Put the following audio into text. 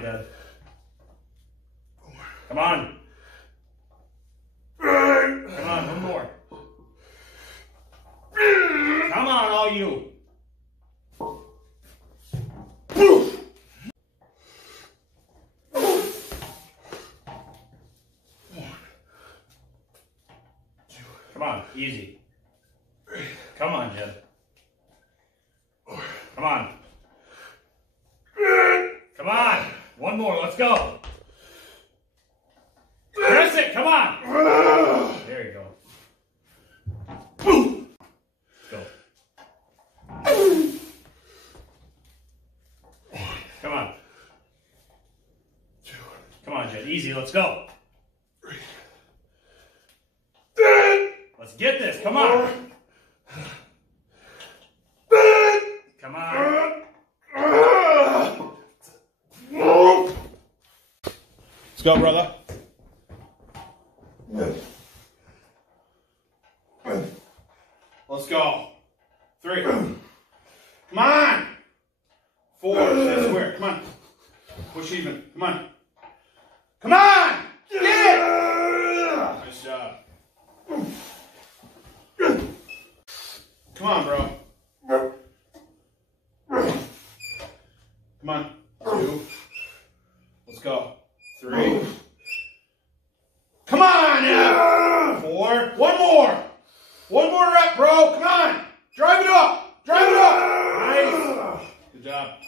on, Jed. Come on. Come on, one more. Come on, all you. Come on, easy. Come on, Jed. Come on. Come on. One more, let's go. Press it, come on. There you go. Go. Come on. Come on, Jed. Easy, let's go. Let's get this, come on. Come on. Let's go, brother. Let's go. 3. Come on. 4. Stay square. Come on. Push even. Come on. Come on. Get it. Nice job. Come on, bro. Come on. 2. Let's go. 3. Come on now. 4. One more. One more rep, bro. Come on. Drive it up. Drive it up. Nice. Good job.